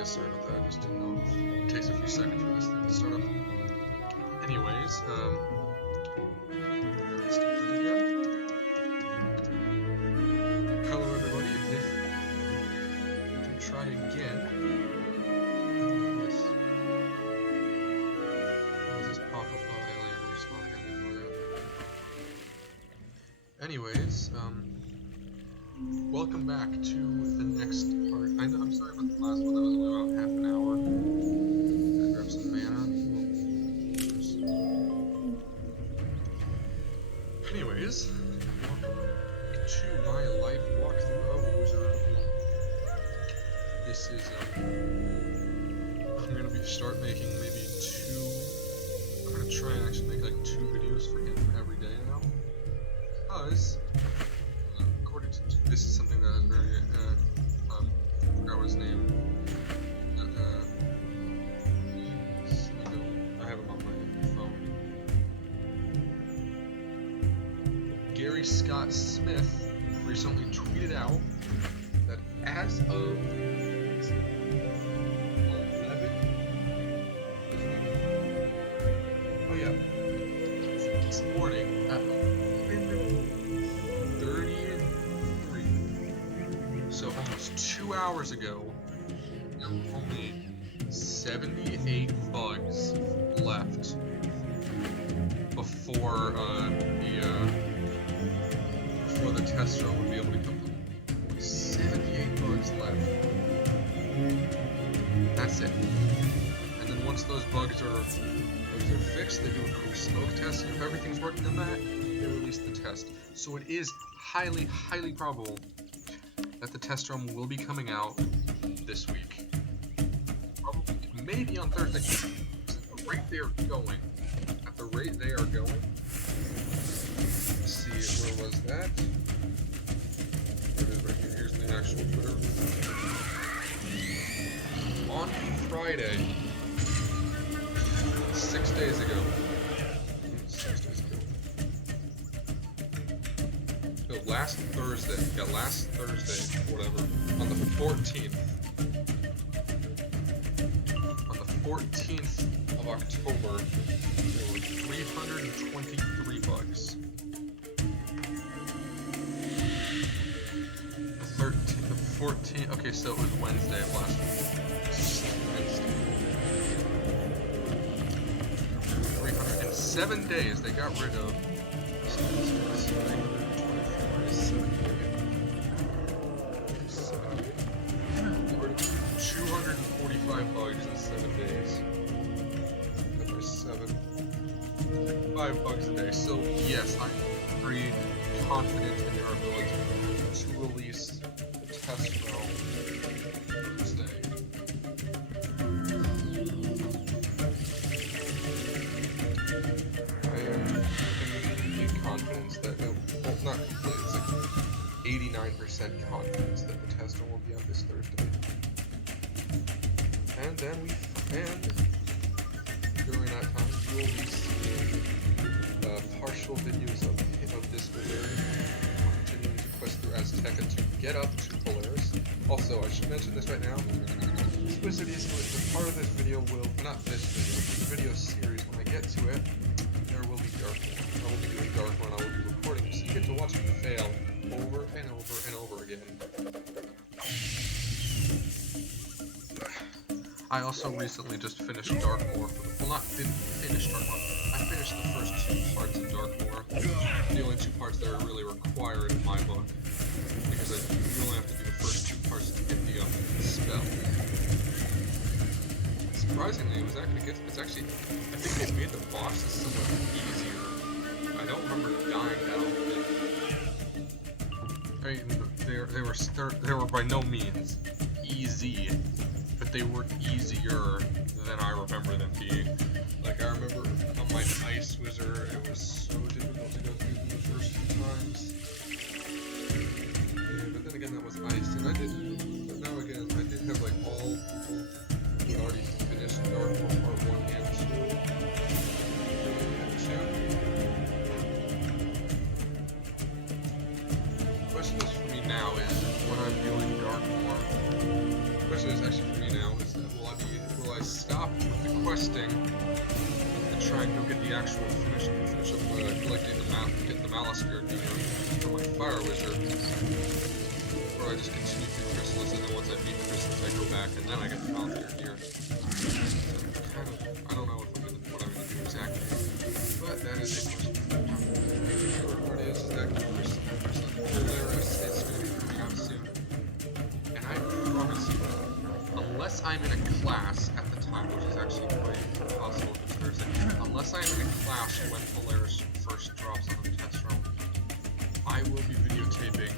Yeah, sorry about that. I just didn't know. It takes a few seconds for this thing to start up. Anyways, let's do it again. Hello, everybody. To try again. Yes. What does this pop up? Oh, alien respawning. I didn't know that. Anyways, welcome back to the next part. I'm sorry about the last one. That was only about half an hour. Gotta grab some mana. Anyways, welcome to my life walkthrough of Wizard101. This is I'm gonna start making maybe two. I'm gonna try and actually make like 2 videos for him every day now, because according to this is something that is very I forgot what his name. I have him on my phone. Gary Scott Smith recently tweeted out that as of 11, this morning at 11:33, so almost 2 hours ago, there were only 78 bugs left before the test run would be able to complete. 78 bugs left. That's it. And then once those bugs are fixed, they do a quick smoke test, and if everything's working on that, they release the test. So it is highly, highly probable that the test run will be coming out this week. Probably, maybe on Thursday. At the rate they are going. Let's see, where was that? There it is right here. Here's the actual Twitter. On Friday, 6 days ago. 6 days ago. No, last Thursday. Yeah, last Thursday, whatever. On the 14th. On the 14th of October, there were 323 bugs. The 14th. Okay, so it was Wednesday of last week. Wednesday. 307 days they got rid of. 245 bugs in 7 days. 5 bugs a day. So yes, I'm pretty confident in their ability to release the test realm Thursday. I am in confidence that it will not complete. It's like 89% confidence that the test will be on this Thursday. And then during that time you will be seeing partial videos of this Polaris, continuing to quest through Azteca to get up to Polaris. Also, I should mention this right now. This Wizard is part of this video not this video, the video series. When I get to it, there will be Dark One. I will be doing Dark One. I will be recording it, so you get to watch me fail over and over and over again. I also recently just finished Darkmoor. Didn't finish Darkmoor. I finished the first 2 parts of Darkmoor. The only 2 parts that are really required in my book, because you only have to do the first 2 parts to get the spell. Surprisingly, it's actually, I think they made the bosses somewhat easier. I don't remember dying that often. I mean, they were by no means easy, but they were easier than I remember them being. Like, I remember on my Ice Wizard, it was so difficult to go through them the first 2 times. Yeah, but then again, that was Ice, and but now again, I did have like all people who had already finished Darkmoor Part 1 and 2. The question is for me now is, when I'm doing Darkmoor, the question is actually for me now is the actual finish up collecting getting the Malisphere gear for my Fire Wizard, or I just continue through Chrysalis, and then once I beat Chrysalis, I go back, and then I get the Malisphere gear. I don't know what I'm gonna do exactly, but that is a question. The short part is that Polaris is going to be coming out soon, and I promise you, unless I'm in a class at the time, which is actually quite possible this Thursday, unless I'm in a class when Polaris first drops on the test realm, I will be videotaping,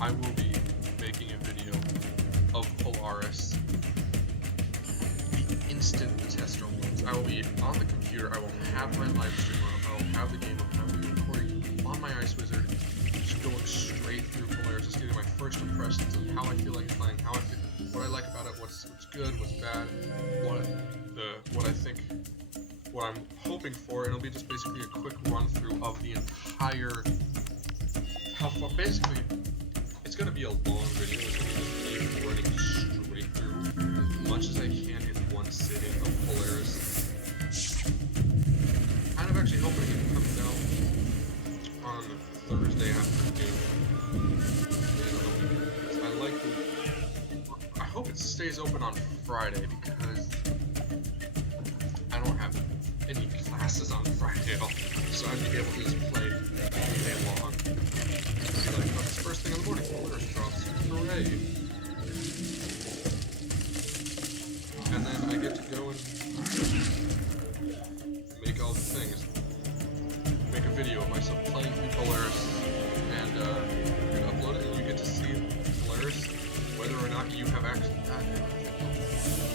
I will be making a video of Polaris the instant the test realm loads. I will be on the computer, I will have my live stream on, I will have the game up, I will be recording on my Ice Wizard, just going straight through Polaris, just getting my first impressions of how I feel like playing, how I feel, what I like about it, what's good, what's bad, what I think, what I'm hoping for, and it'll be just basically a quick run through of the entire, how far, basically, it's going to be a long video, it's going to be just me running straight through as much as I can in one sitting of Polaris. Kind of actually hoping it comes out on Thursday afternoon. I hope it stays open on Friday because I don't have any classes on Friday at all, so I'd be able to just play all day long. Like, oh, it's first thing in the morning, Polaris drops, hooray! And then I get to go and make all the things. Make a video of myself playing through Polaris, and you can upload it, and you get to see Polaris, whether or not you have actually gotten it.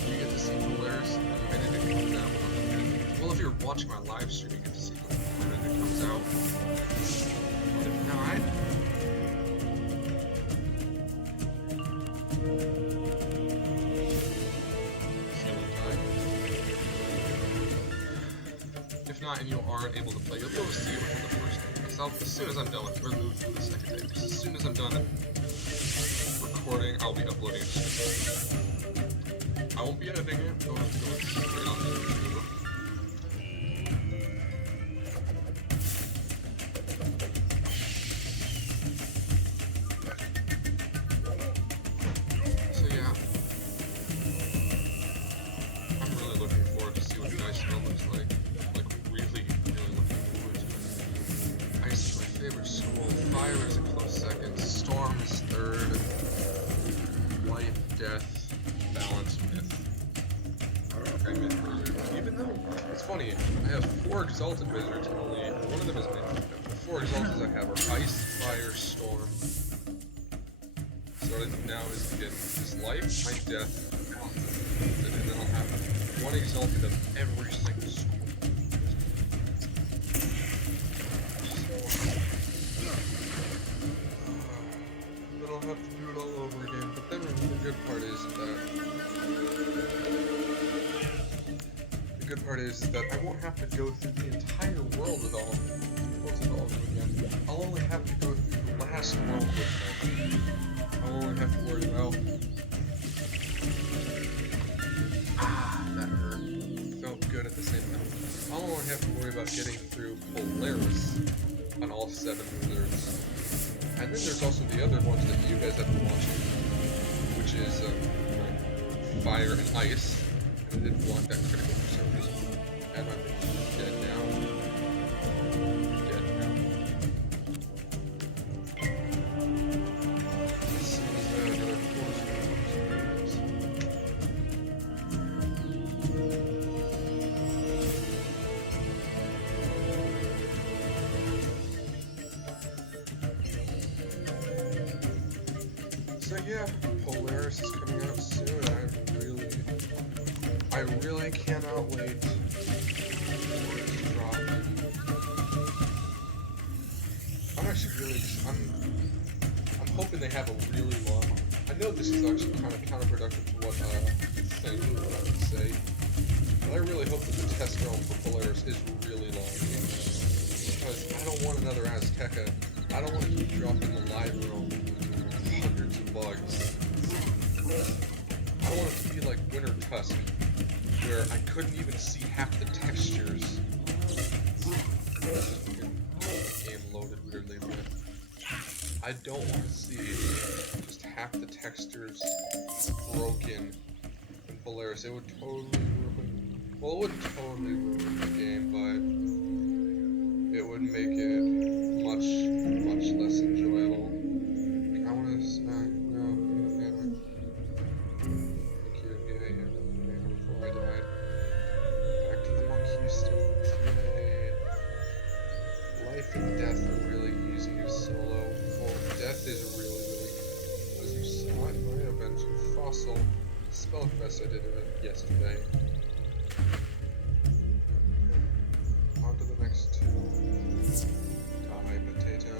You get to see Polaris the minute it comes out. Well, if you're watching my live stream, you get to see it the minute it comes out. But if not, and you aren't able to play, you'll be able to see it within the first day. As soon as I'm done with, or the second day, just as soon as I'm done recording, I'll be uploading it. I won't be editing it, I'll just go straight on YouTube. So yeah, I'm really looking forward to see what Dice looks like. Really looking forward to it. Ice is my favorite school, Fire is a close second, Storm is third, Life, Death, Balance, Myth. Even though, it's funny, I have 4 Exalted Wizards and only one of them is Myth. The 4 Exalted I have are Ice, Fire, Storm. So what I do now is get this Life, my Death, Balance, and then I'll have 1 Exalted of every single school. Have to do it all over again, but then the good part is that I won't have to go through the entire world with all of them again. I'll only have to go through the last world with them. I'll only have to worry about that hurt. Felt good at the same time. I'll only have to worry about getting through Polaris on all 7 wizards. And then there's also the other ones that you guys have been watching, which is Fire and Ice. And I didn't want that critical for some reason. And I'm dead now. As soon as I get a force. So yeah, Polaris is coming out soon, and I really cannot wait for it to drop. I'm hoping they have a really long, I know this is actually kind of counterproductive to what I would say, but I really hope that the test realm for Polaris is really long, because I don't want another Azteca. I don't want to keep dropping the live realm hundreds of bugs. I don't want it to be like Winter Tusk, where I couldn't even see half the textures Game loaded weirdly, but I don't want to see just half the textures broken in Polaris. It would totally ruin. Well, it wouldn't totally ruin the game, but it would make it much less enjoyable. I want to. No. Thank you. Yeah, before I died. Back to the monkey stones. Yay. Life and death are really easy solo. Well, death is really good. As you saw in my Avenging Fossil spellquest I did yesterday. On to the next two. Die, potato.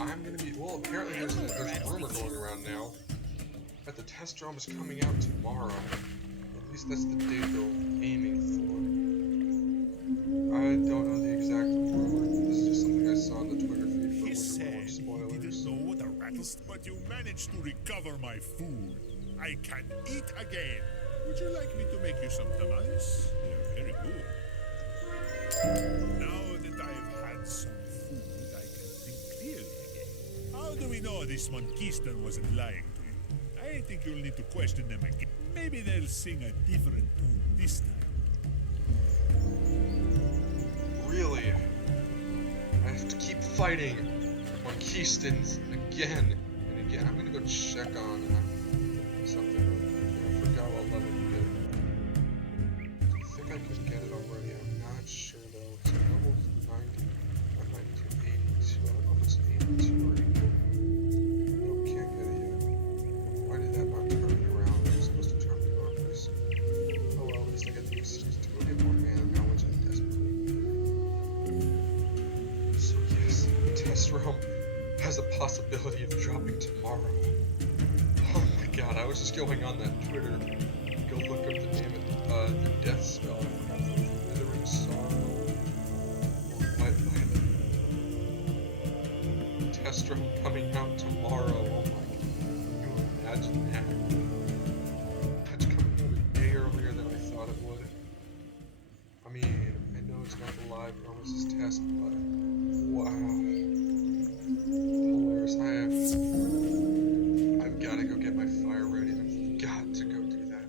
I'm gonna be, well, apparently there's a rumor going around now that the test drum is coming out tomorrow. At least that's the date they're aiming for. I don't know the exact rumor. This is just something I saw on the Twitter feed for Wizard101 spoilers. Didn't know the rattlesnake, but you managed to recover my food. I can eat again. Would you like me to make you some tamales? They're very good. Now that I've had some food, I can think clearly again. How do we know this Monkistan wasn't lying to you? I think you'll need to question them again. Maybe they'll sing a different tune this time. Really? I have to keep fighting Monkistans again and again. I'm gonna go check on something really quick. I forgot what level to get it. I think I could get it already. I'm not sure though. It's level 90 or 90 to 82. I don't know if it's 82 or 80. Nope, can't get it yet. Why did that not turn me around? I was supposed to turn me around pretty soon. Oh well, at least I get the excuse to go get more mana now, which I desperately need. So yes, the test room has a possibility of dropping tomorrow. Oh my god, I was just going on that Twitter, go look up the name of the death spell. I forgot the Withering Sorrow or what, test room coming out tomorrow. Oh my god, can you imagine that? That's coming out a day earlier than I thought it would. I mean, I know it's not the live Nemesis test, but wow. Polaris, I've got to go get my fire ready. I've got to go do that.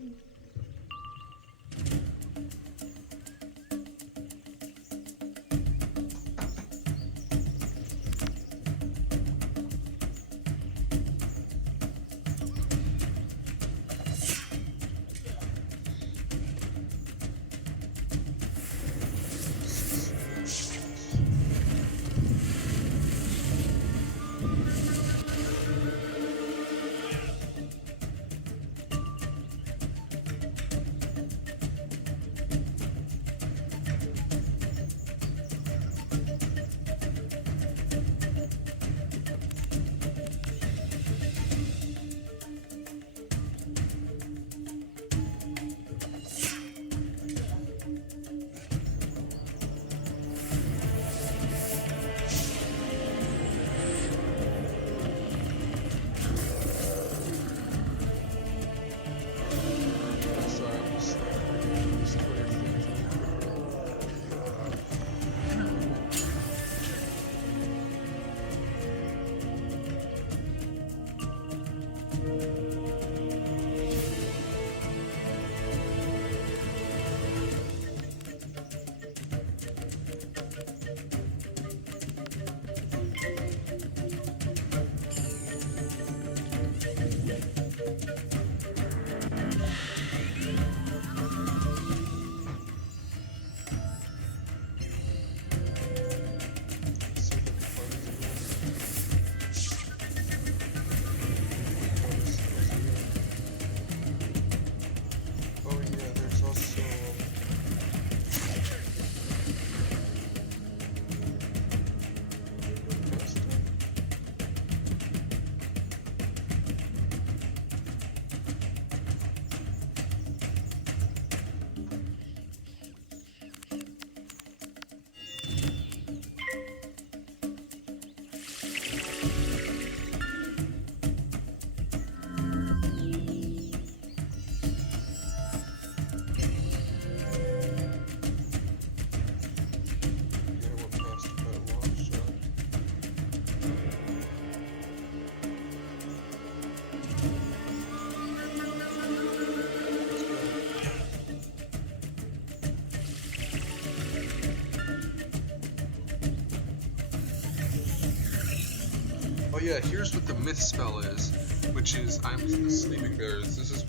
Oh yeah, here's what the myth spell is, which is I'm the sleeping bears. This is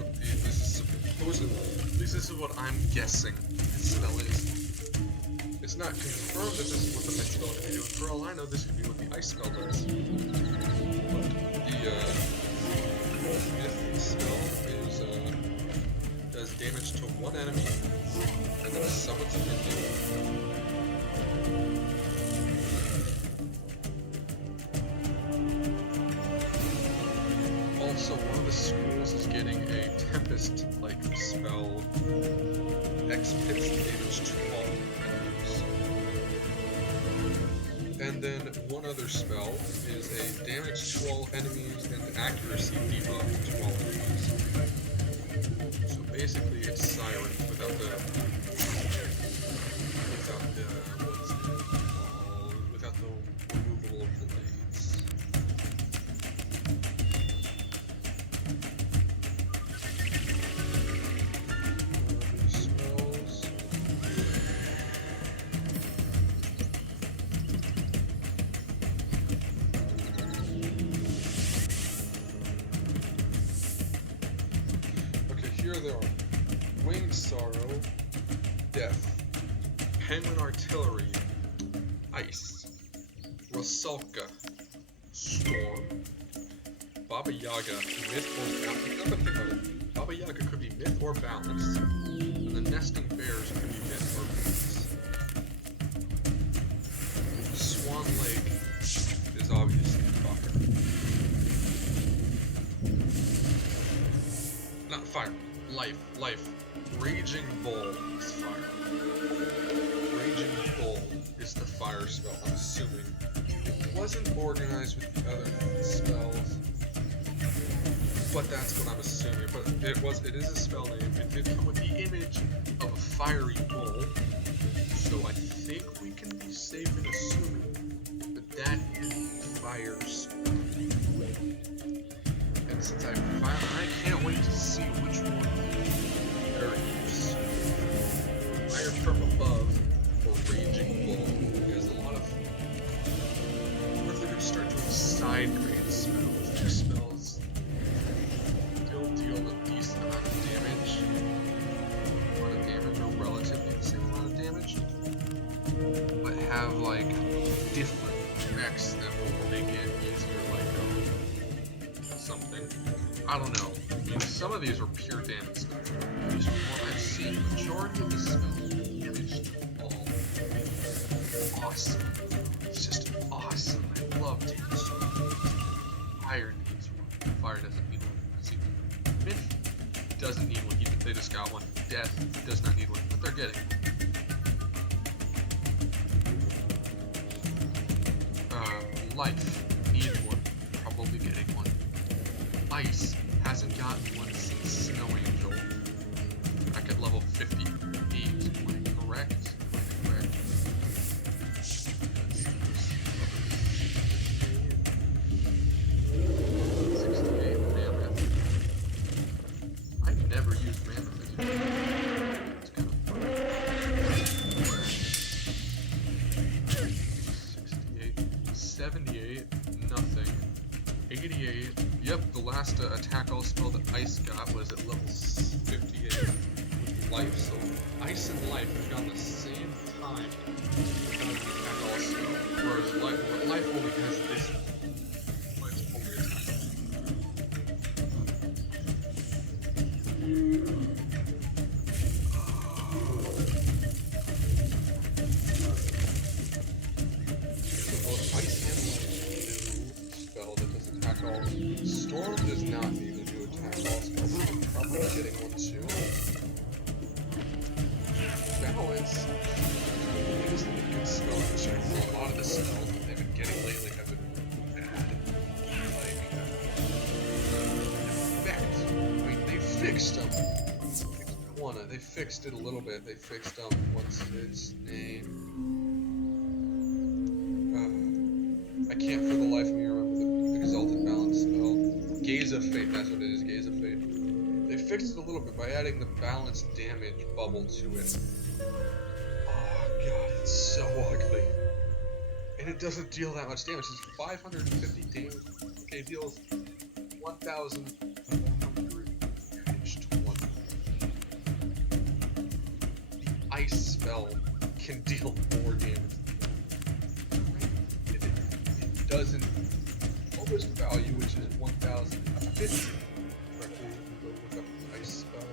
what I'm guessing the myth spell is. It's not confirmed that this is what the myth spell is going to be doing. For all I know, this could be what the ice spell does. But the myth spell is does damage to one enemy, and then summons a minion. Also, one of the schools is getting a Tempest-like spell. X hits damage to all enemies. And then one other spell is a damage to all enemies and accuracy debuff to all enemies. So basically it's Siren without the removal of the blades. Spells. Okay, here they are. Winged Sorrow, Death, Penguin Artillery, Ice, Rusalka, Storm, Baba Yaga, Myth or Balance. Now think about it. Baba Yaga could be Myth or Balance, and the Nesting Bears could be Myth or Balance. Swan Lake is obviously fire. Not fire. Life. Raging Bull is fire. Raging Bull is the fire spell, I'm assuming. It wasn't organized with the other spells, but that's what I'm assuming. But it is a spell name. It did come with the image of a fiery bull, so I think we can be safe in assuming that is fire spell. And since I can't wait to see which one better use. Fire from above or Raging Bull. Because a lot of... What if they're going to start doing side grade spells? Their spells still deal a decent amount of damage. Or relatively the same amount of damage. But have like different effects that will make it easier, like something. I don't know. I mean, some of these are pure damage. These are what I've seen. Majority of the spells damage to all. Awesome. It's just awesome. I love damage to all. Fire needs one. Fire doesn't need one. See, Myth doesn't need one. They just got one. Death does not need one, but they're getting one. Life needs one. Probably getting one. Ice hasn't gotten one since Snow Angel. Back at level 58. Am I correct? I've never used Mammoth anymore. It's kind of fun. 68, 78, nothing. 88, yep, the last attack all spell that Ice got was at level 58 with Life, so Ice and Life have gone the same time without an attack all spell, whereas Life only has this one. Life's only attack. Both Ice and Life spell that does attack all. Storm does not need a new attack all spell. We're probably getting one too. Balance is a good spell to check for a lot of the spells that they've been getting lately have been bad. Like, effect. I mean, they fixed them. They fixed it a little bit. They fixed what's its name? I can't for the life of me remember the Exalted Balance spell. Gaze of Fate, that's what it is, Gaze of Fate. They fixed it a little bit by adding the balance damage bubble to it. Oh god, it's so ugly. And it doesn't deal that much damage, it's 550 damage. Okay, it deals 1,100 damage to one. Ice spell can deal more damage. It doesn't. Lowest value, which is 1,050. Correctly, you can go look up the Ice spell.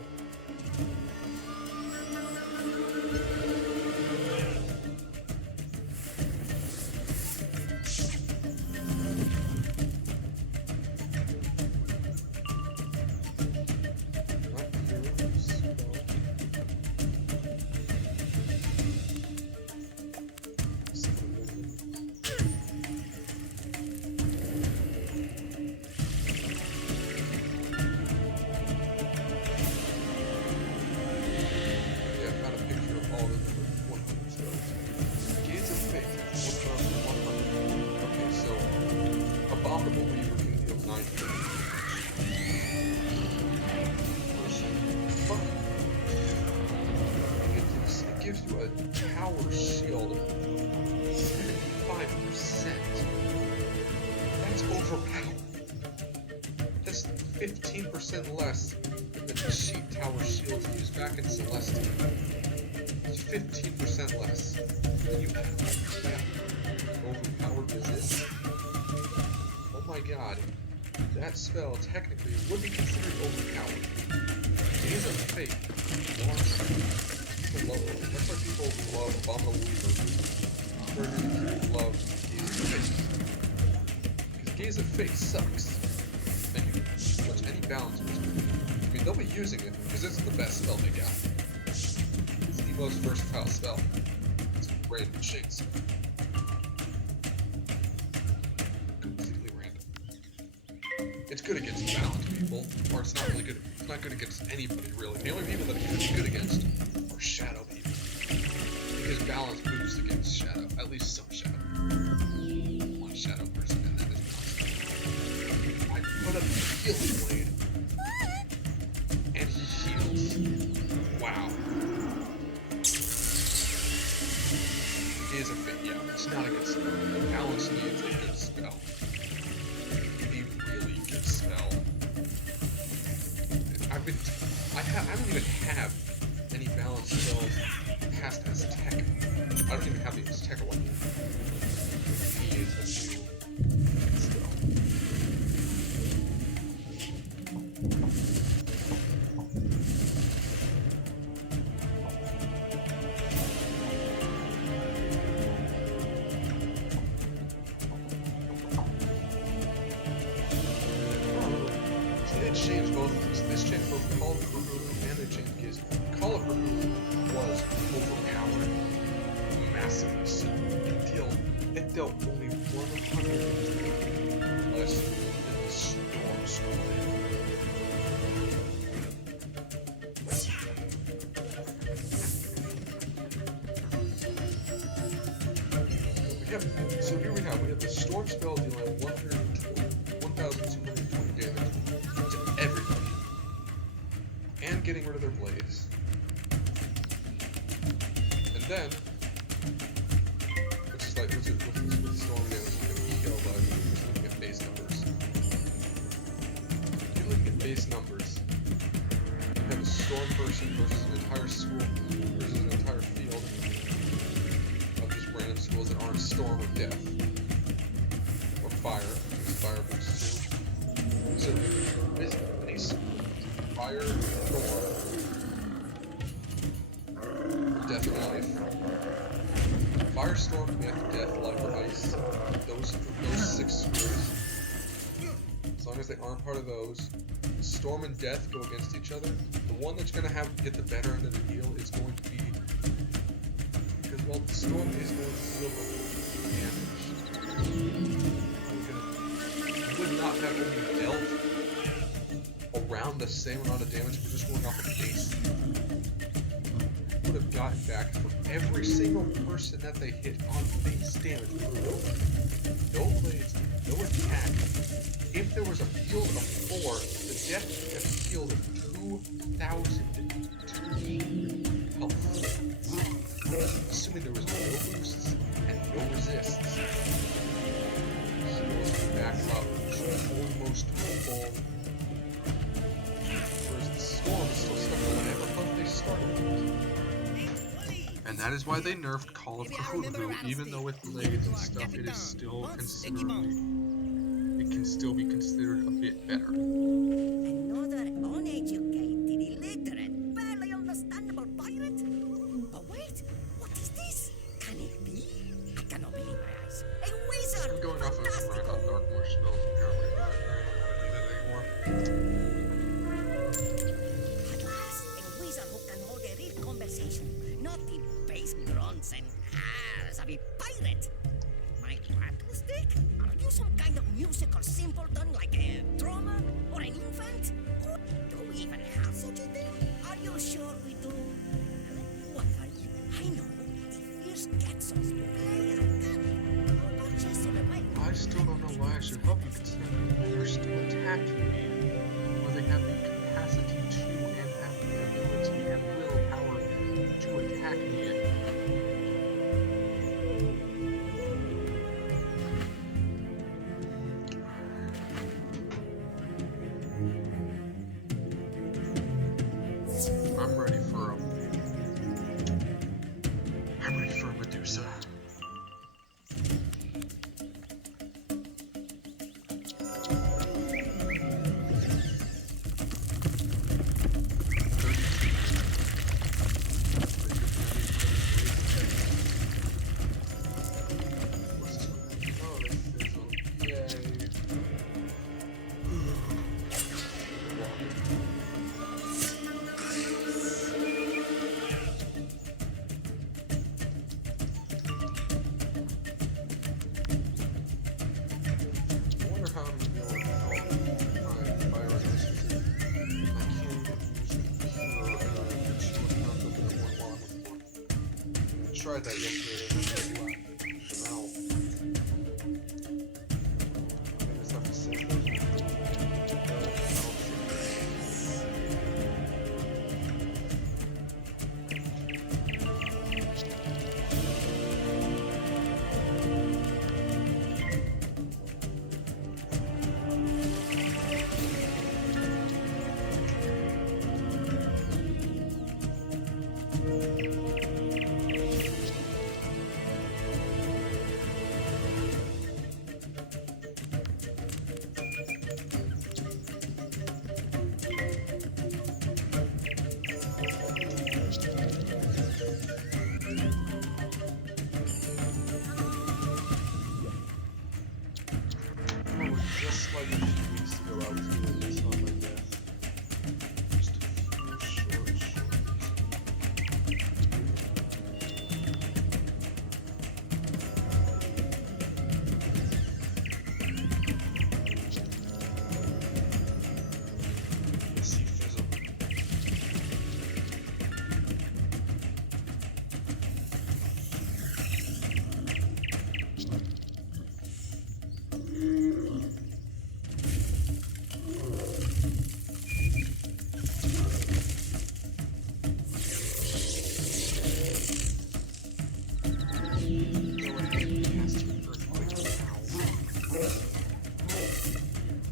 gives you a tower shield of 75%. That's overpowered. That's 15% less than the cheap tower shields used back in Celestia. It's 15% less. Then you add that overpowered resist. Oh my god. That spell technically would be considered overpowered. Gaze of Fate. People love it. That's why people love Abominable Weaver. Love Gaze of Fate. Because Gaze of Fate sucks. And you can switch any balance between. I mean, they'll be using it because it's the best spell they got. It's the most versatile spell. It's random shades. Completely random. It's good against balanced people, or it's not really good. It's not good against anybody really. The only people that it's good against are shadow people. Because balance moves against shadow, at least some shadow. One shadow person, and that is monster. I put up the healing blade, and he heals. Wow. Is a fit, yeah. It's not a good spell. Balance needs a good spell. Spell. I don't even have any balanced spells past Azteca. I don't even have the Azteca one. He is a new spell. Changed both of these. This changed both Call of Cthulhu and they changed Giz. Call of Cthulhu was overpowered massively, so it dealt only 100 less than the Storm Scroll. So here we have the Storm Spell dealing 1,220 damage to everybody, and getting rid of their blades. And then, which is like with storm damage, you can heal by just looking at base numbers. If you're looking at base numbers, you have a storm person versus an entire school versus an entire field of just random schools that aren't storm or death or fire. Fire boosts too. So these fire, storm, death and life. Firestorm, myth, death, life, or ice. Those 6 schools. As long as they aren't part of those, storm and death go against each other. The one that's gonna get the better end of the deal is going to be because well, the storm is going to deal damage. Would not have only dealt around the same amount of damage for just going off of base. Would have gotten back for every single person that they hit on base damage. No blades, no attack. If there was a field of 4, the death would have healed 2,000 health. Assuming there was no boosts and no resists. Heals back up. Almost full. Whereas the storm is still stuck on whatever health they started with. And that is why they nerfed Call of Cthulhu, even though with blades and stuff, it is still considerably. It can still be considered a bit better. Another uneducated, illiterate, barely understandable pirate? But wait, what is this? Can it be? I cannot believe my eyes. A wizard! I'm going off of Darkmoor spells, apparently, but I don't want to do that anymore. At last, a wizard who can hold a real conversation, not the base grunts and howls of a pirate. My rattlestick? Are you some kind of musical simpleton like a drummer or an infant? Do we even have such a thing? Are you sure we do? What are you? I know. The fierce gets us to play I still don't know why I should help you considering they're still attacking me. Or they have the capacity to and have the ability and willpower to attack me tried that yesterday. And now, I just have to sit there. Just like a few weeks ago, I was doing this on my death. Just a few short reasons. Let's see fizzle.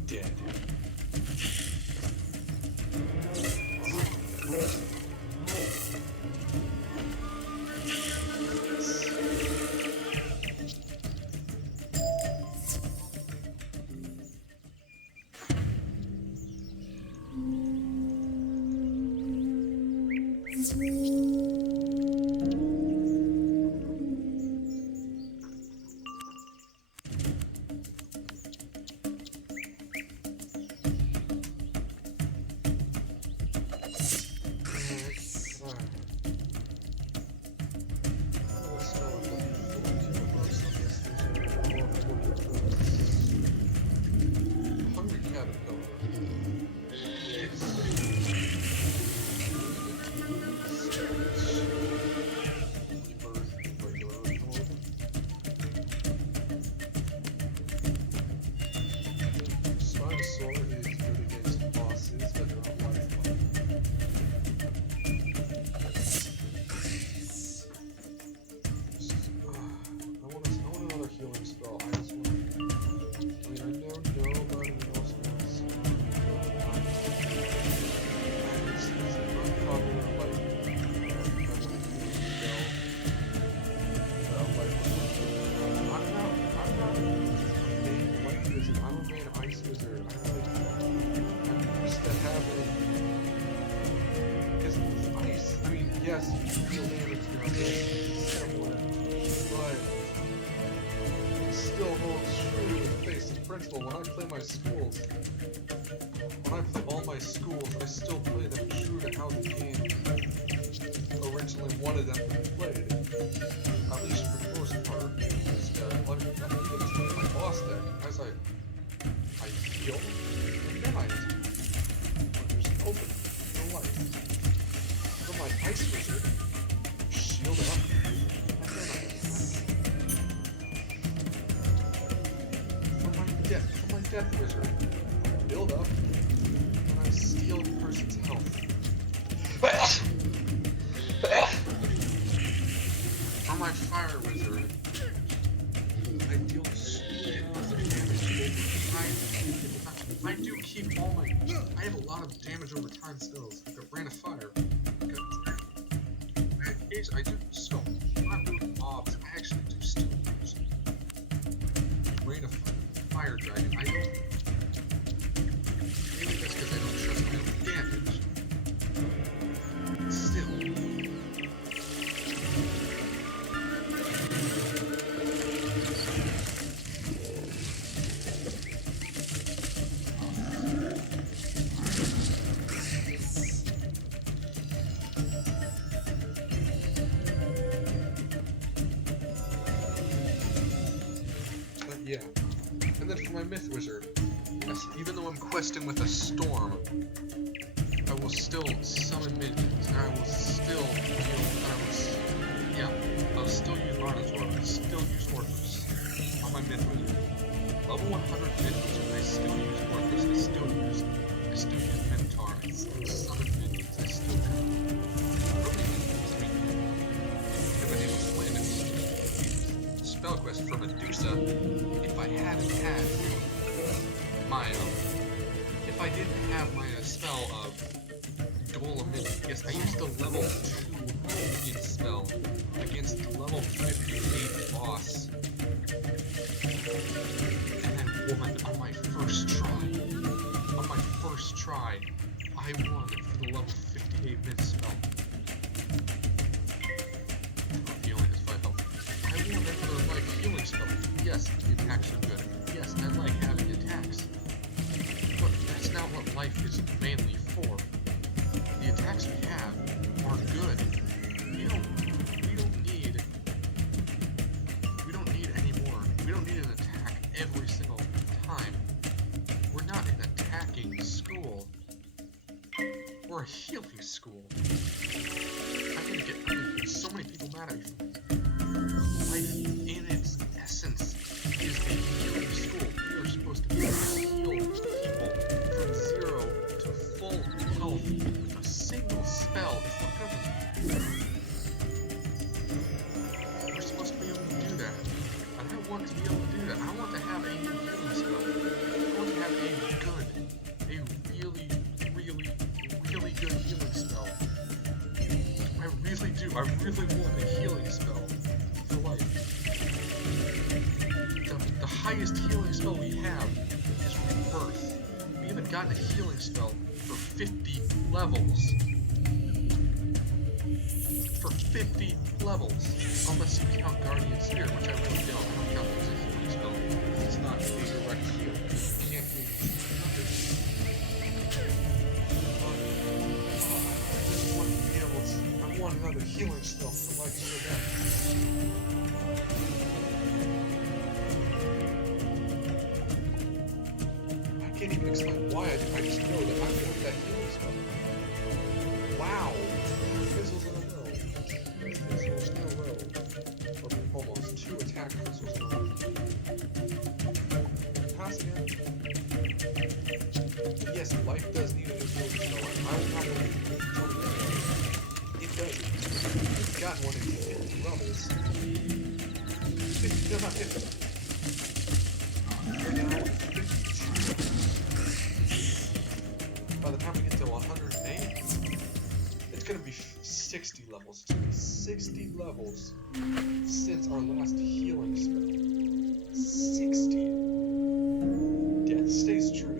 Dead. Yes, you feel damage throughout this somewhat, but it still holds true to the basic principle. When I play my schools, when I play all my schools, I still play them true to how the game originally wanted them to be played. At least for the most part. Even my boss deck, as I heal, and then I attack. When there's an opening, no life. My ice wizard, shield up, and then I attack. For my death wizard, build up, and I steal the person's health. For my fire wizard, I deal tons of damage over time. I do keep all my. I have a lot of damage over time spells. Like a Rain of Fire. I do still not doing mobs. I actually do still use Rain of Fire Dragon. I don't. Maybe that's because I don't trust my own damage. Still. Yeah. And then for my Myth Wizard, yes, even though I'm questing with a storm, I will still summon minions, and I will still deal, and I will, yeah, Garnazor, I still use Orcus on my mid wizard. Level 100 mid wizard, I still use Orcus, I still use Minotaur, I still summon minions, I still have if I didn't win spell quest for Medusa, if I hadn't had my if I didn't have my spell of Duel of Minions, yes, I used the level 2 minion spell against the level 58 boss, and then won on my first try. On my first try, I won for the level 58 mid spell. Healing is 5 health. I won for the life healing spell. Yes, the attacks are good. Yes, I like having attacks. But that's not what life is mainly for. The attacks we have are good. We don't need any more. We don't need an attack every single time. We're not an attacking school. We're a healing school. I'm gonna get so many people mad at me. Life in its essence is a healing school. We are supposed to heal people from 0 to full health with a single spell. We're supposed to be able to do that. And I want to be able to do that. I want to have a healing spell. I want to have a really good healing spell. I really do. I really want a healing spell for life. The highest healing spell we have is Rebirth. We haven't gotten a healing spell for 50 levels. For 50 levels. Unless you count Guardian Spirit, which I really don't. I don't count it as a healing spell. It's not a direct heal. You can't do nothing. I want another healing spell for life so bad. I can't even explain why. I just know that I want that healing spell. Wow! Fizzles in a row. 2 fizzles in a row. Or almost 2 attack fizzles in a row. Pass again. Yes, life does need a new healing spell. I will not believe it does. It's got one in 50 levels. 50, no, not 50. We're now at 52. By the time we get to 108, it's going to be 60 levels. It's going to be 60 levels since our last healing spell. 60. Death stays true.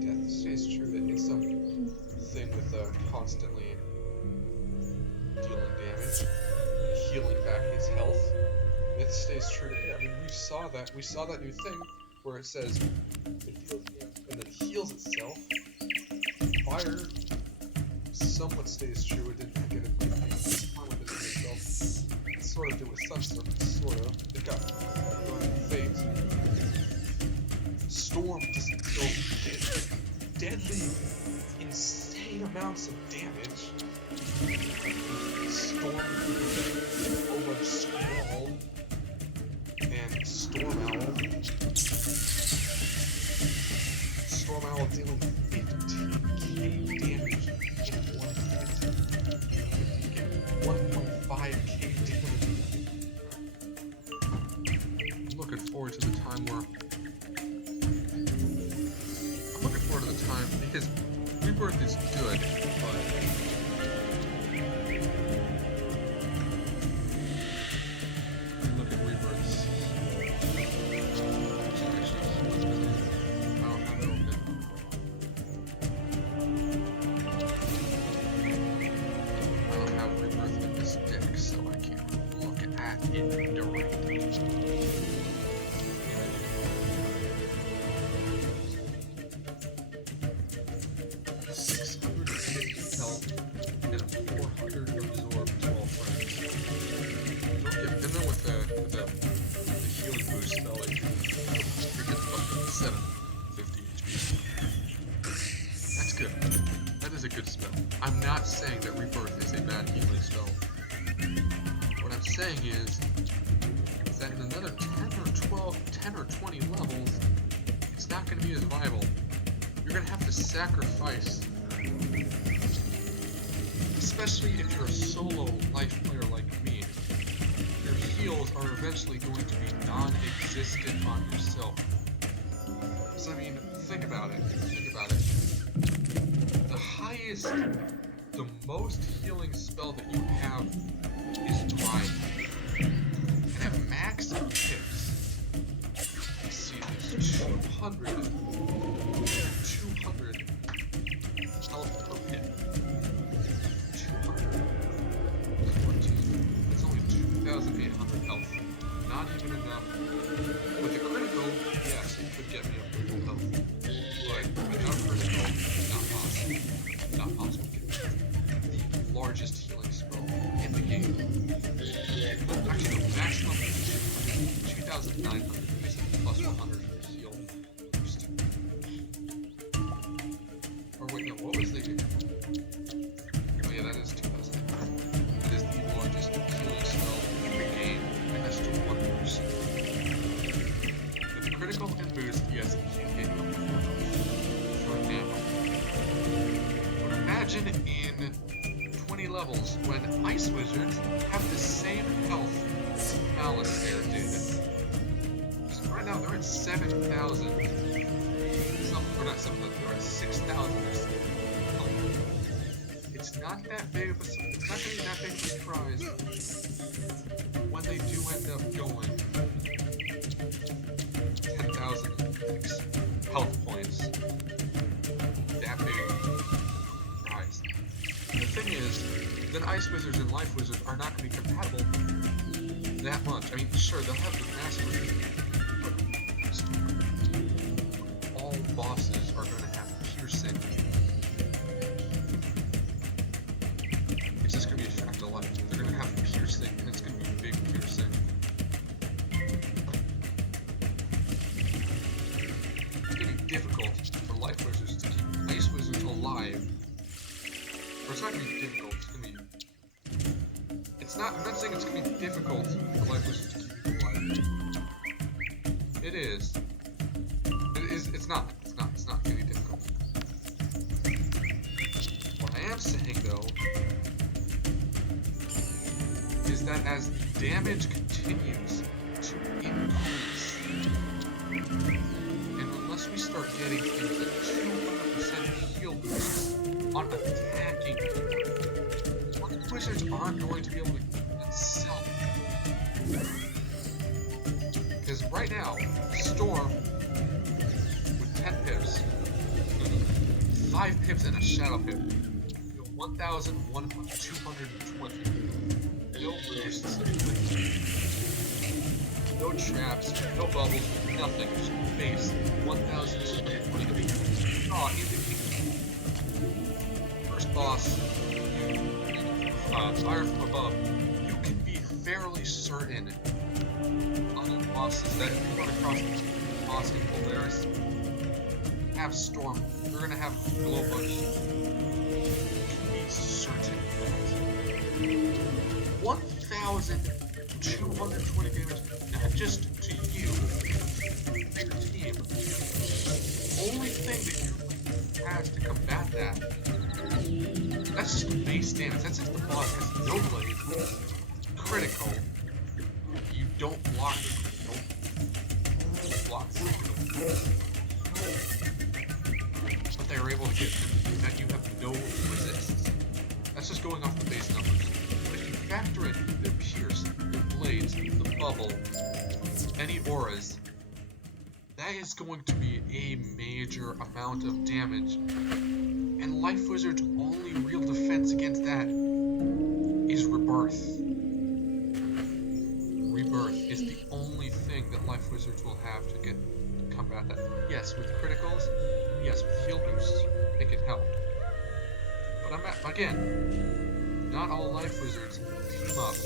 Death stays true that it's some thing with constantly dealing damage, healing back his health. Myth stays true to it. I mean, we saw that new thing where it says it heals and then heals itself. Fire somewhat stays true. It didn't get a time with itself. It sort of did with Sunsurf, sort of. It got fate. Storm just deals deadly, insane amounts of damage. Storm over Squall and Storm Owl. Storm Owl dealing 15k damage in 1 hit. 1.5k damage. I'm looking forward to the time where because Rebirth is good, but look at Rebirth's. I don't have it open. I don't have Rebirth in this deck, so I can't look at it directly. 650 health and 400 absorb 12 frames. And then with the healing boost spell, it gets up to 750 HP. That's good. That is a good spell. I'm not saying that Rebirth is a bad healing spell. What I'm saying is another 10 or 20 levels, it's not going to be as viable. You're going to have to sacrifice, especially if you're a solo life player like me. Your heals are eventually going to be non-existent on yourself. So I mean, think about it. The highest, the most healing spell that you have is Drive. And at max pips, let's see, there's 200 health per pip. 214. That's only 2,800 health. Not even enough. With a critical, yes, it could get me up to full health. But without critical, not possible. Not possible. The largest healing spell in the game. Actually, the maximum is 2,900 plus 100 heal boost. Or wait, no, what was the... Oh yeah, that is 2,000. That is the largest healing spell in the game. It has to 1%. With critical and boost, yes, it can get you up to 4 for now. But imagine in 20 levels when Ice Wizards have the same health Alistair did. So right now they're at 7,000. Or not 7,000, they're at 6,000. It's not that big of a surprise when they do end up going 10,000 health points. That big surprise. The thing is, then Ice Wizards and Life Wizards are not going to be compatible that much. I mean, sure, they'll have the Master Wizard, but all bosses are going to have piercing. It's just going to be a fact of life. They're going to have piercing, and it's going to be big piercing. It's going to be difficult for Life Wizards to keep Ice Wizards alive. Or it's not going to be difficult, it's going to be... I'm not saying it's going to be difficult for Life Wizards to keep you alive. It is. It's not going to be difficult. What I am saying, though, is that as damage continues to increase, and unless we start getting into 200% heal boosts on attacking people, Wizards aren't going to be able to sell them. Because right now, Storm with 10 pips, 5 pips and a Shadow Pip, 1,220. No boosts, no traps, no bubbles, nothing. Just base 1,220. Oh, first boss. Fire from above, you can be fairly certain on the bosses that if you run across the boss in Polaris, have Storm, you're gonna have Glow Bunch. You can be certain that 1,220 damage, not just to you, but your team. Only thing that you has to combat that. That's just the base damage. That's if the boss has no blade, critical. You don't block it. Don't block critical. But they are able to get that you have no resist. That's just going off the base numbers. But if you factor in the pierce, the blades, the bubble, any auras, that is going to be a major amount of damage. And Life Wizard's only real defense against that is Rebirth. Rebirth is the only thing that Life Wizards will have to get to combat that. Yes, with criticals, yes, with heal boosts, it can help. But again, not all Life Wizards team up.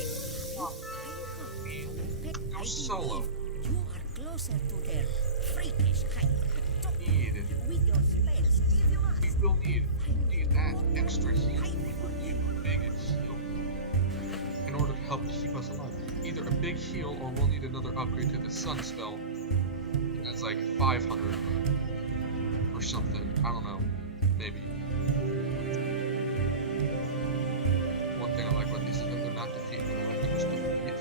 Go solo. You are closer to their freakish height. With your spells, we will need that extra heal. We will need a big heal in order to help keep us alive. Either a big heal, or we'll need another upgrade to the sun spell. That's like 500 or something. I don't know. Maybe. One thing I like about these is that they're not defeatable. They're like just defeat.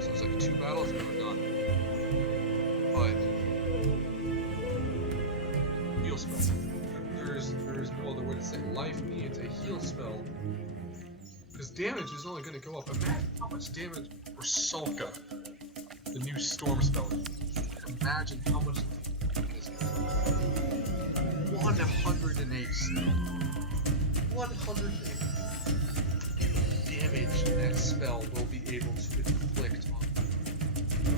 So it's like 2 battles and we're done. But heal spell. There's no other way to say it. Life needs a heal spell. Because damage is only going to go up. Imagine how much damage for Sulka, the new storm spell. Imagine how much. 108 spell. 108 damage that spell will be able to inflict on you.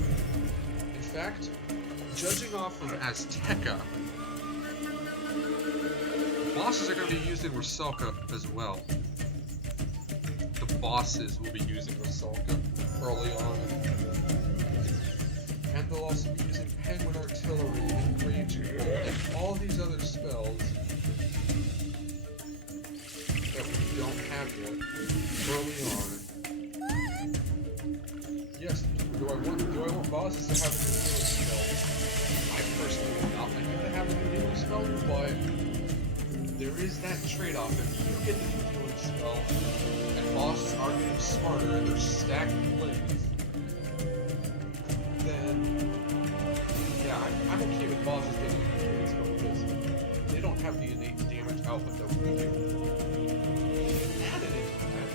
In fact, judging off of Azteca, bosses are going to be using Rusalka as well. The bosses will be using Rusalka early on. And they'll also be using Penguin Artillery and Rage Bolt and all these other spells that we don't have yet early on. Yes, do I want bosses to have a new healing spell? I personally would not like them to have a new healing spell, but there is that trade-off. If you get the new healing spell, and bosses are getting smarter and they're stacking blades, then yeah, I'm okay with bosses getting a new healing spell because they don't have the innate damage output that we do. Added into that.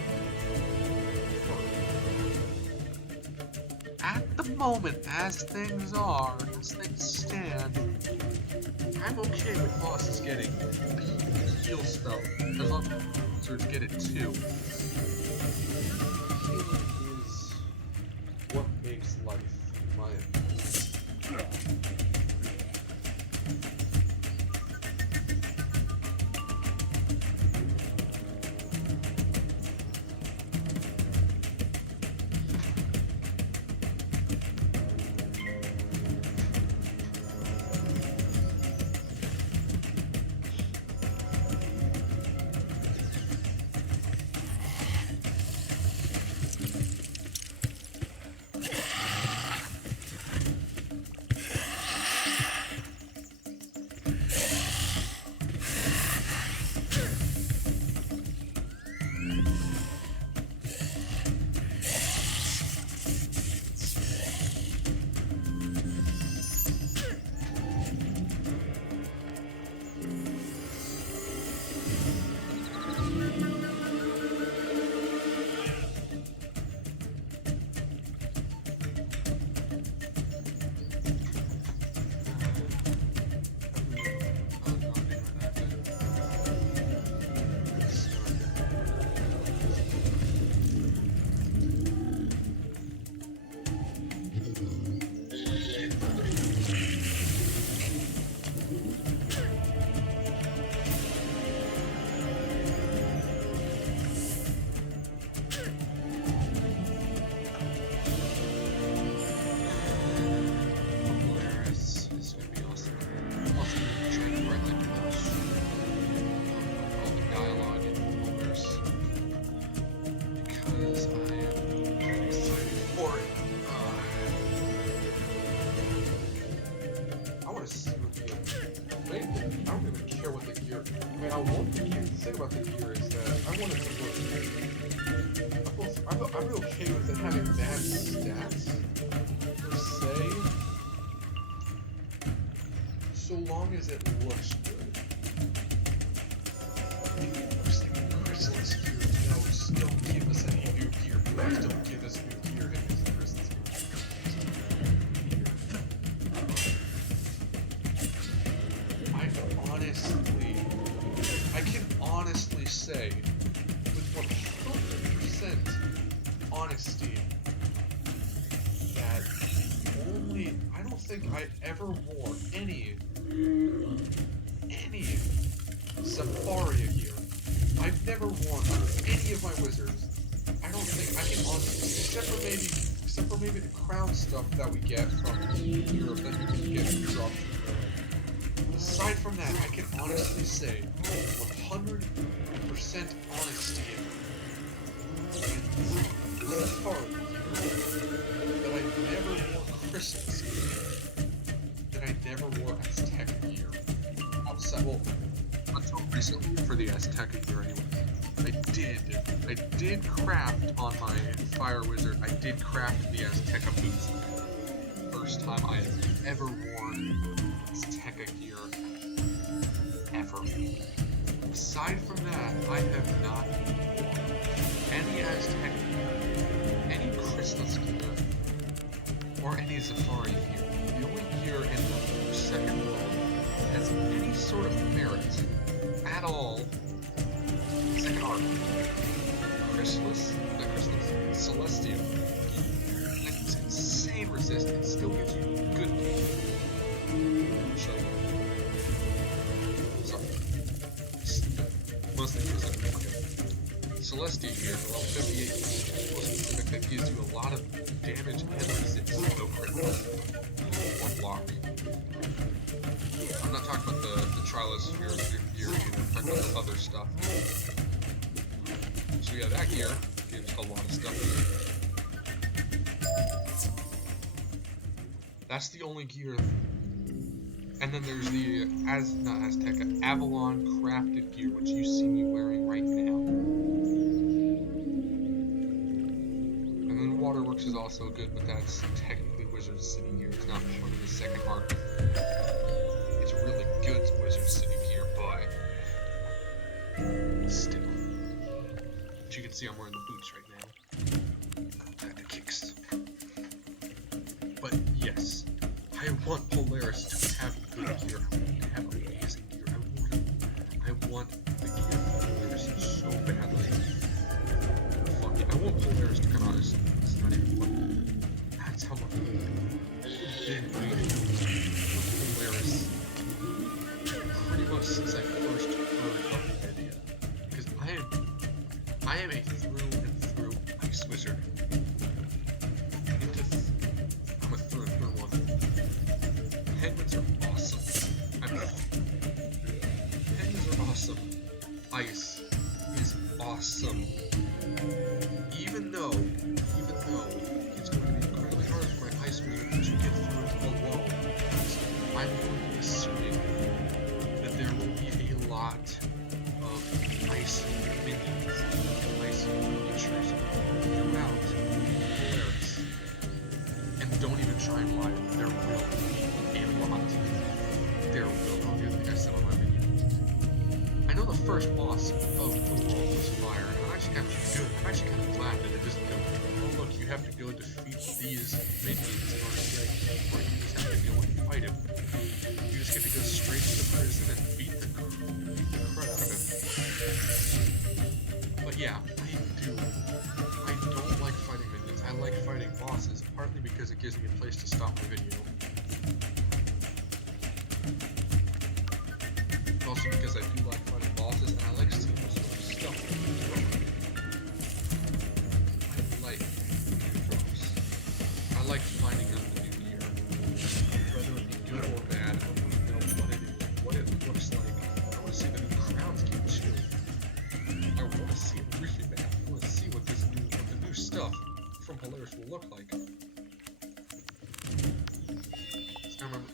At the moment, as things stand, I'm okay with bosses getting a heal spell, as long as wizards get it too. Healing is what makes life, in my opinion. Thing about the gear is that I want it to look. I'm okay with it having bad stats per se, so long as it looks good. Looks like Chrysalis gear. No, just don't give us any new gear. Please don't give us new gear. It is Chrysalis gear. I can honestly say, with 100% honesty, that I don't think I ever wore any Safaria gear. I've never worn any of my wizards. I don't think I can honestly, except for maybe the crown stuff that we get from Europe that you can get dropped. Aside from that, I can honestly say, 100% honesty, Safari that I never wore Christmas gear, that I never wore Azteca gear. Outside, well, until recently, for the Azteca gear anyway. I did craft on my Fire Wizard, I did craft the Azteca boots. First time I have ever worn Azteca gear, ever. Aside from that, I have not worn any Azteca gear, any Christmas gear, or any Safari gear. The only gear in the second world that has any sort of merit at all, second arc, Celestial. It's insane resistance, still gives you good damage. Show you. Sorry. Mostly because I forget. Celestia here, level 58, more specific, that gives you a lot of damage and resistance, no critical, or block. I'm not talking about the Trilas gear, I'm talking about the other stuff. So yeah, that gear gives a lot of stuff. That's the only gear. And then there's the not Azteca, Avalon crafted gear, which you see me wearing right now. And then Waterworks is also good, but that's technically Wizard City gear. It's not part of the second arc. It's really good Wizard City gear, but still. But you can see I'm wearing the boots right now. Got the kicks. But yes, I want Polaris to have good gear. I want to have amazing gear. I want the gear for Polaris so badly. Fuck yeah, I want Polaris to come out as it's not even funny. That's how much I've been waiting for Polaris pretty much since I first heard of the idea. Because I am a through and through ice wizard. I'm a through and through one. Penguins are awesome. Penguins are awesome. Ice is awesome. Even though it's going to be incredibly hard for my ice wizard to get through it alone, I'm going to be assuming that there will be a lot of ice minions, ice creatures throughout Polaris. And don't even try and lie, there will be a lot. There will. I think I said on my video. I know the first boss of the world was fire, and I'm actually kind of glad that it doesn't go, oh look, you have to go defeat these minions in order to get, or you just have to go and fight him. You just get to go straight to the prison and beat the crud out of him. But yeah, I don't like fighting minions. I like fighting bosses, partly because it gives me a place to stop my video. Also because I do like fighting bosses, and I like seeing this sort of stuff. I like finding out the new gear. Whether it be good or bad, I want to know what it looks like. I want to see the new crown scheme too. I want to see it really bad. I want to see what the new stuff from Polaris will look like. I remember,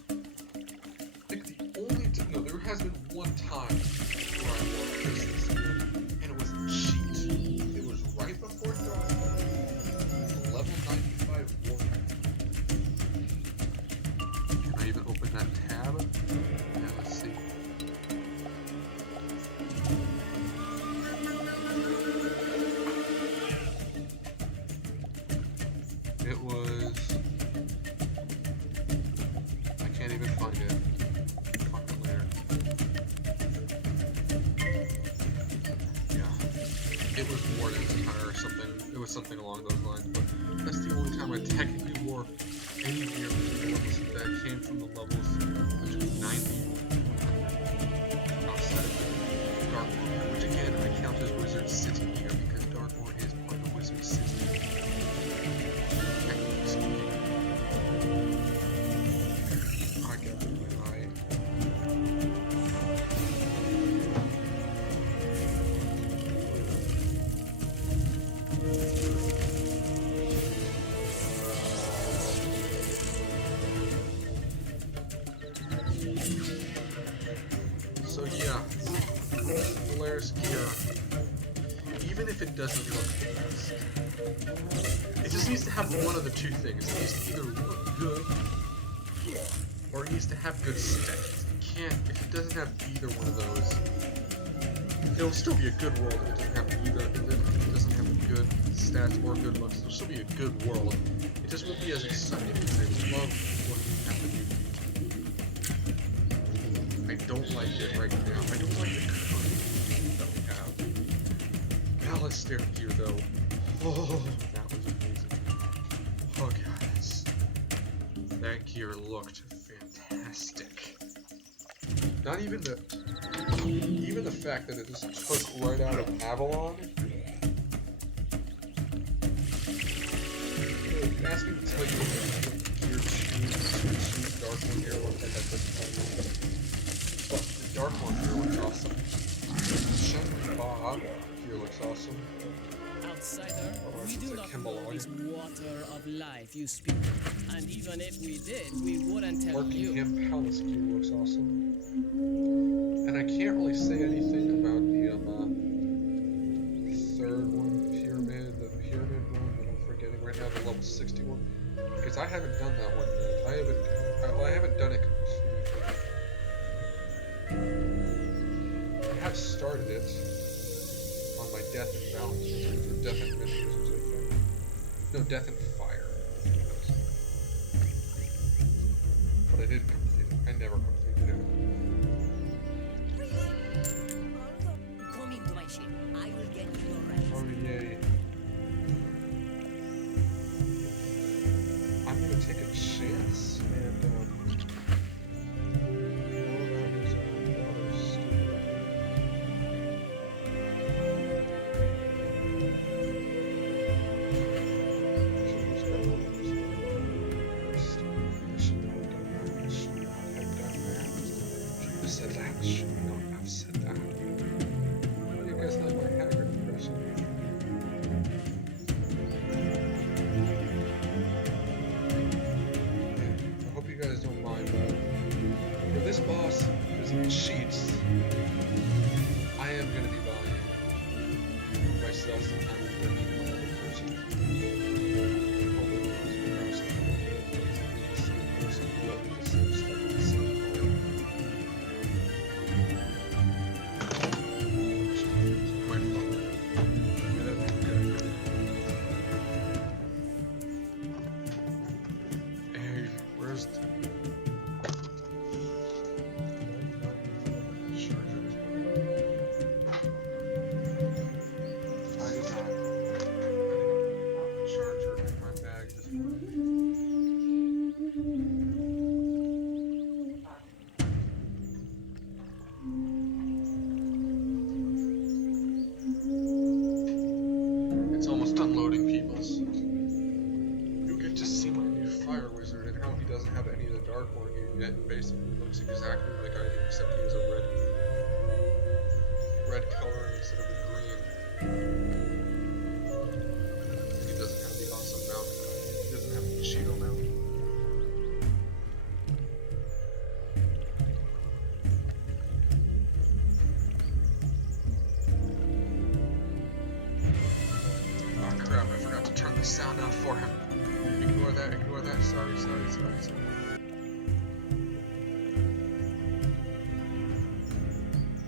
I think there has been one time where I wore Christmas gear, and it was cheat. It was right before dark. Level 95 warrior. Can I even open that tab? Yeah, let's see. It was... I can't even find it. Find it later. Yeah. It was Warden's attire or something. It was something along those lines, but that's the only time I technically wore any gear that came from the levels between 90 and 100 outside of Darkmoor, which again I count as Wizard City gear because Darkmoor is part of Wizard City. Technically speaking. I got it right. if it doesn't look fast. It just needs to have one of the two things. It needs to either look good, or it needs to have good stats. It can't, if it doesn't have either one of those, it'll still be a good world if it doesn't have either, if it doesn't have good stats or good looks. It'll still be a good world. It just won't be as exciting. I love what we have to do. I don't like it right now. I don't like the current that we have. Alistair here though. Oh, that was amazing. Oh guys. That gear looked fantastic. Not even the fact that it just took right out of Avalon. Ask me to tell you what gear choose Dark One here looks like. I couldn't tell you. But the Dark One here looks awesome. Shenmue Bob here looks awesome. Outsider, Oh, we do not know this water of life you speak of. And even if we did, we wouldn't tell you. Workingham Palace gear looks awesome. And I can't really say anything about the third one, the pyramid one that I'm forgetting right now, the level 61, because I haven't done that one yet. I haven't done it completely. I have started it on my Death and Balance missions, or Death and Missions, I think. No, Death and Fire. But I didn't complete it. I never completed it. Come into my ship. I will get you your rest. Oh, yay. I'm gonna take a chance and, that was rather stupid. Should not have done that. Should not have said that. Should not have said that. How do you guys like my Hagrid impression? I hope you guys don't mind, but for this boss, because he cheats, I am going to be buying myself some kind of version. Unloading peoples. You get to see my new fire wizard and how he doesn't have any of the dark one here yet, and basically looks exactly like I do, except he has a red color instead of a green. And he doesn't have the awesome mount. He doesn't have the Cheeto mount. The sound out for him. Ignore that, sorry.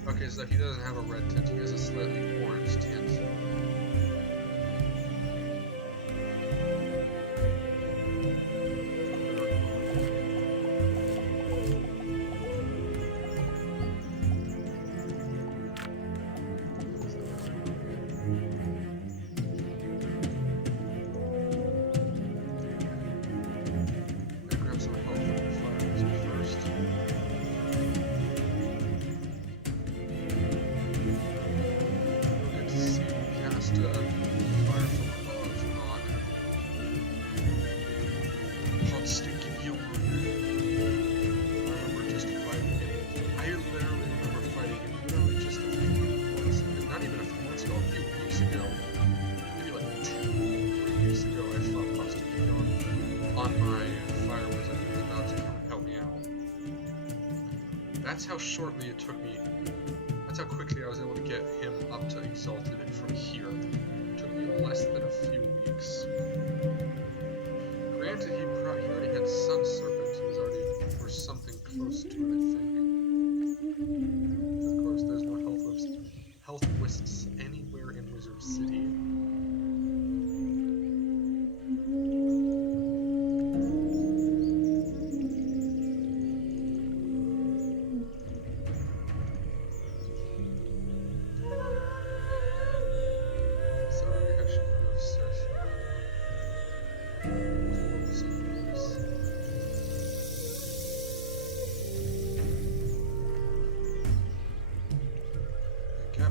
Okay, so he doesn't have a red tint, he has a slightly orange tint. That's how shortly it took me. That's how quickly I was able to get him up to Exalted from here. a few weeks. Granted, he already had Sun Serpent. He was already, or something close to it, I think. Of course, there's no health wisps anywhere in Wizard City.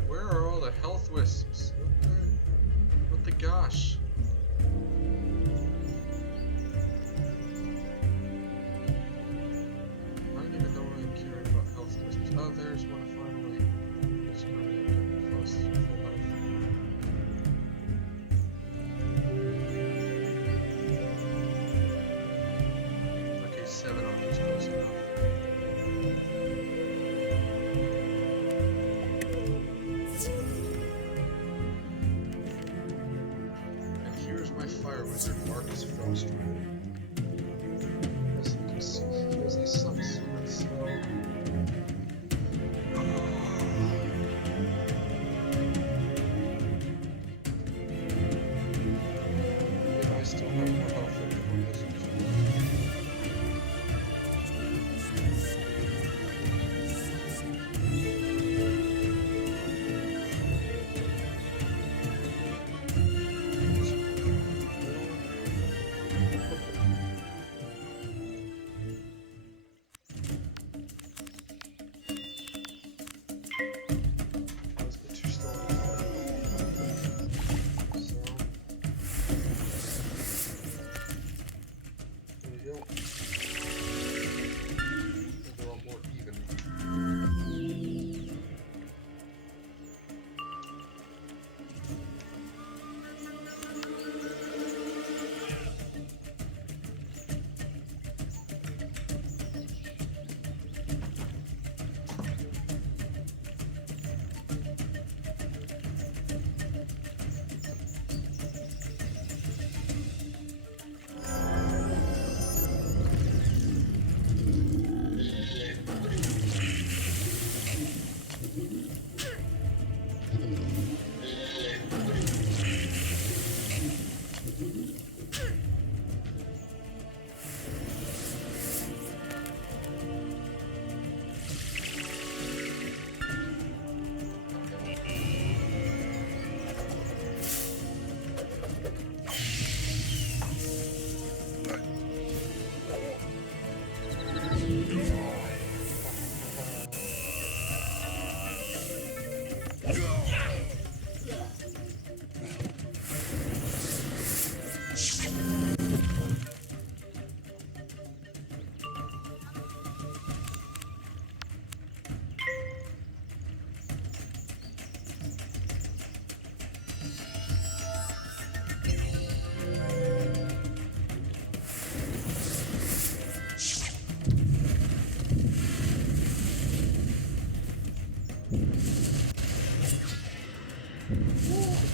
Where are all the health wisps? What the gosh? I don't even know why I'm caring about health wisps. Oh, there's one finally. It's running up close to full health. Okay, 7 of those close enough. Fire Wizard Marcus Frostwing. As you can see, he has a sun sword, so... Yeah, I still have more health than before this one.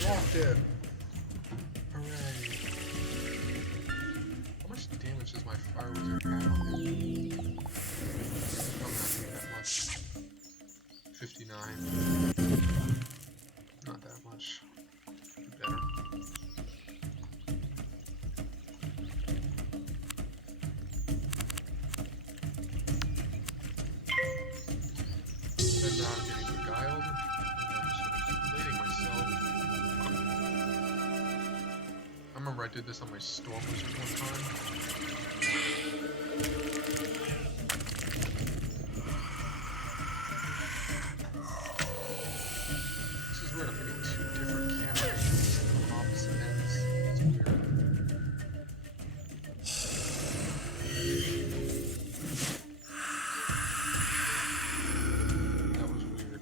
Blocked it! Hooray! How much damage does my Fire Wizard have on me? Oh, not doing that much. 59. Not that much. Better. And now I'm getting beguiled. And I'm sort of deflating myself. I remember I did this on my Storm Wizard one time. This is weird, I'm getting 2 different cameras from opposite ends. It's weird. That was weird.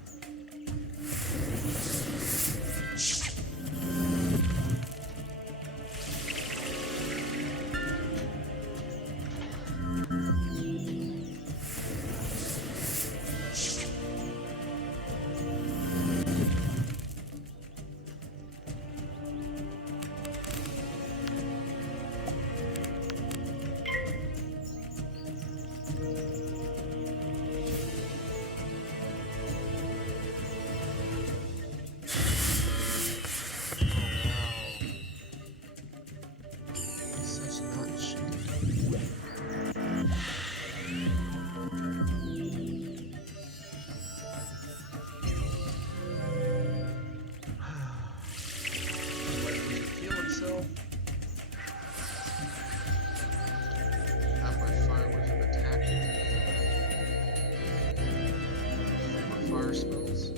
fire spells.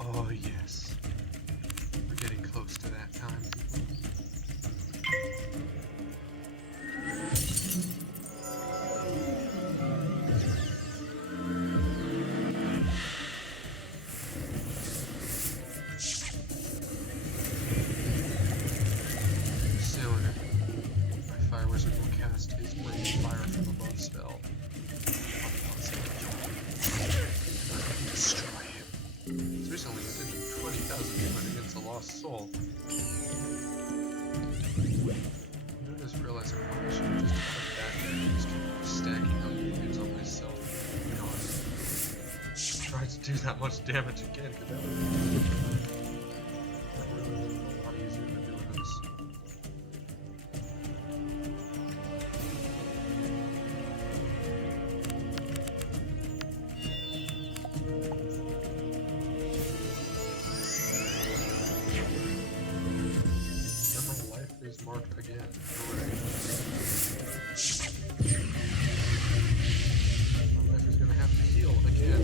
Oh yes, we're getting close to that time, people. Soon, my fire wizard will cast his Brain Fire from Above spell on Pounce and destroy him. He's recently attended 20,000 Gibbon against a lost soul. I just realized I probably should have just cut back and just keep stacking up units on myself. You know, try to do that much damage again, because that would be really a lot easier than doing this. And my life is marked again. Hooray. My life is gonna have to heal again.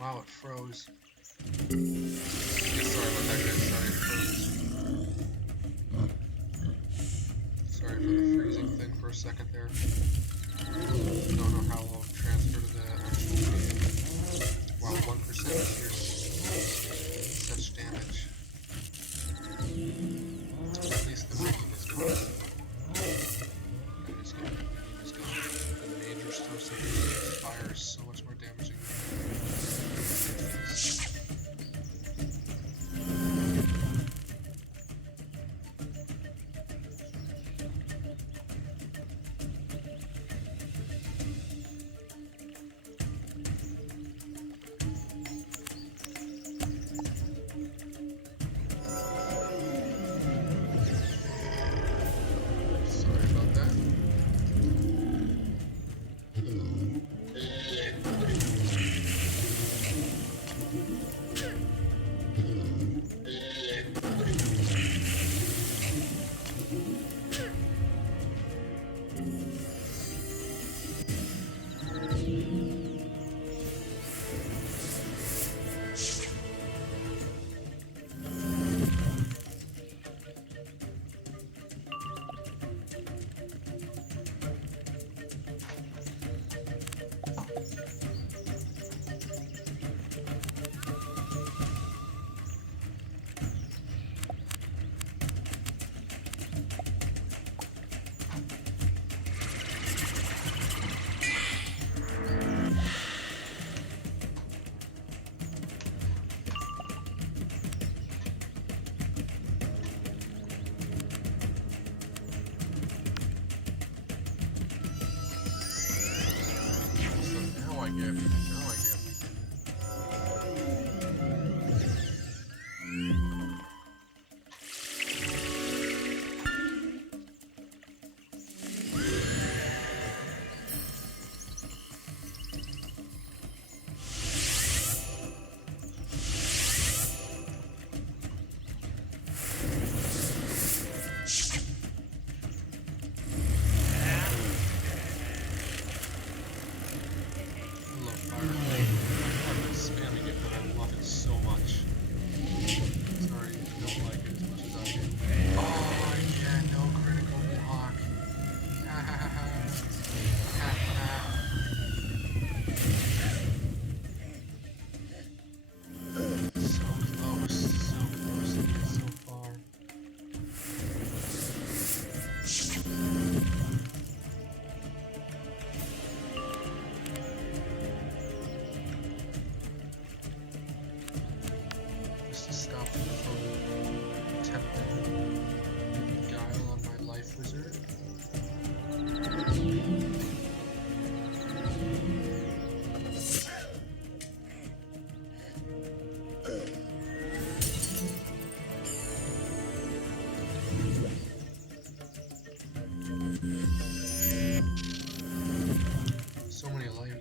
Wow, it froze. Yeah, sorry about that, guys. Sorry, it froze. Sorry for the freezing thing for a second there. Don't know how I'll transfer to the actual game. Wow, 1% here's such damage. At least the making is gone. It is gone. It is gone. The major stuff of fire is so much more damaging. Sorry about that. I get weakened.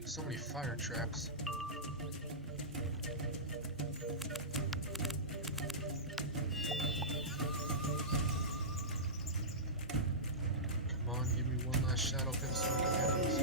So many fire traps. Come on, give me one last shadow pin so I can have this.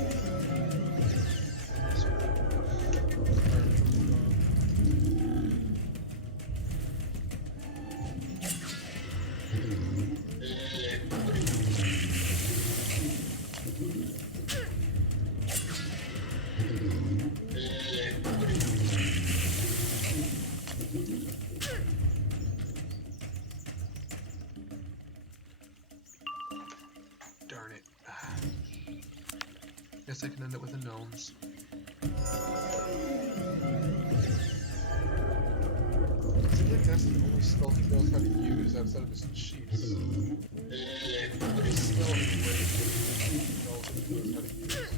Guess I can end it with the gnomes. See, that's the only spell he knows how to use outside of his cheats. Every spell he knows how to use.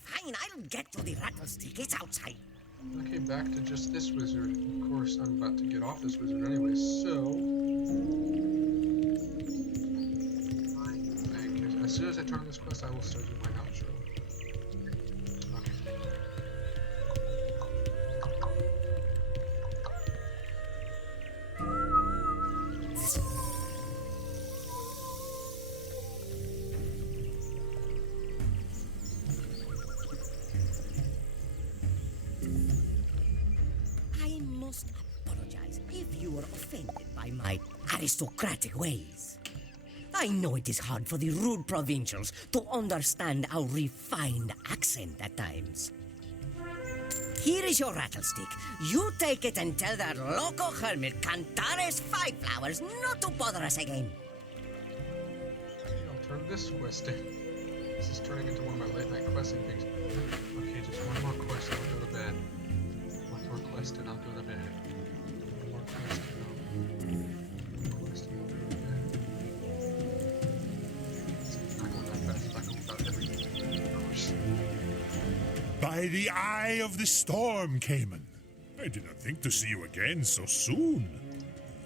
Fine, I'll get to the rattlestick. It's outside. Okay, back to just this wizard. Of course, I'm about to get off this wizard anyway, so... I think as soon as I turn this quest, I will start doing my outro. Apologize if you were offended by my aristocratic ways. I know it is hard for the rude provincials to understand our refined accent at times. Here is your rattlestick. You take it and tell that local hermit Cantares Five Flowers not to bother us again. Okay, I'll turn this quest in. This is turning into one of my late night questing things. Okay, just one more quest and I'll go to bed. One more quest and I'll go to bed. One more quest and I'll go to bed. It's not going that fast. It's not going about everything. Of course. By the eye of the storm, Cayman. I did not think to see you again so soon.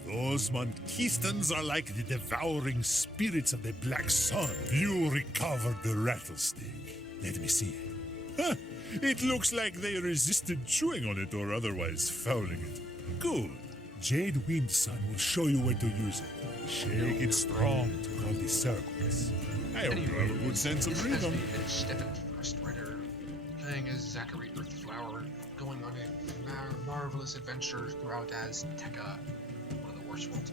Those Monkeistons are like the devouring spirits of the Black Sun. You recovered the rattlestick. Let me see it. Huh, it looks like they resisted chewing on it or otherwise fouling it. Good. Jade Windsun will show you where to use it. Shake it strong to call the circles. I hope you have a good sense of rhythm. Stefan Frustrator, playing as Zachary Earthflower, going on a marvelous adventure throughout Azteca. One of the worst ones.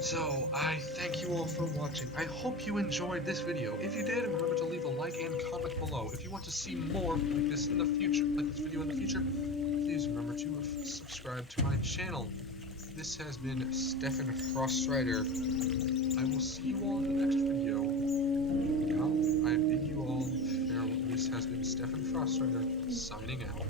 So, I thank you all for watching. I hope you enjoyed this video. If you did, remember to leave a like and comment below. If you want to see more like this in the future, like this video in the future, please remember to subscribe to my channel. This has been Stefan Frustrator. I will see you all in the next video. Now, I bid you all farewell. This has been Stefan Frustrator, signing out.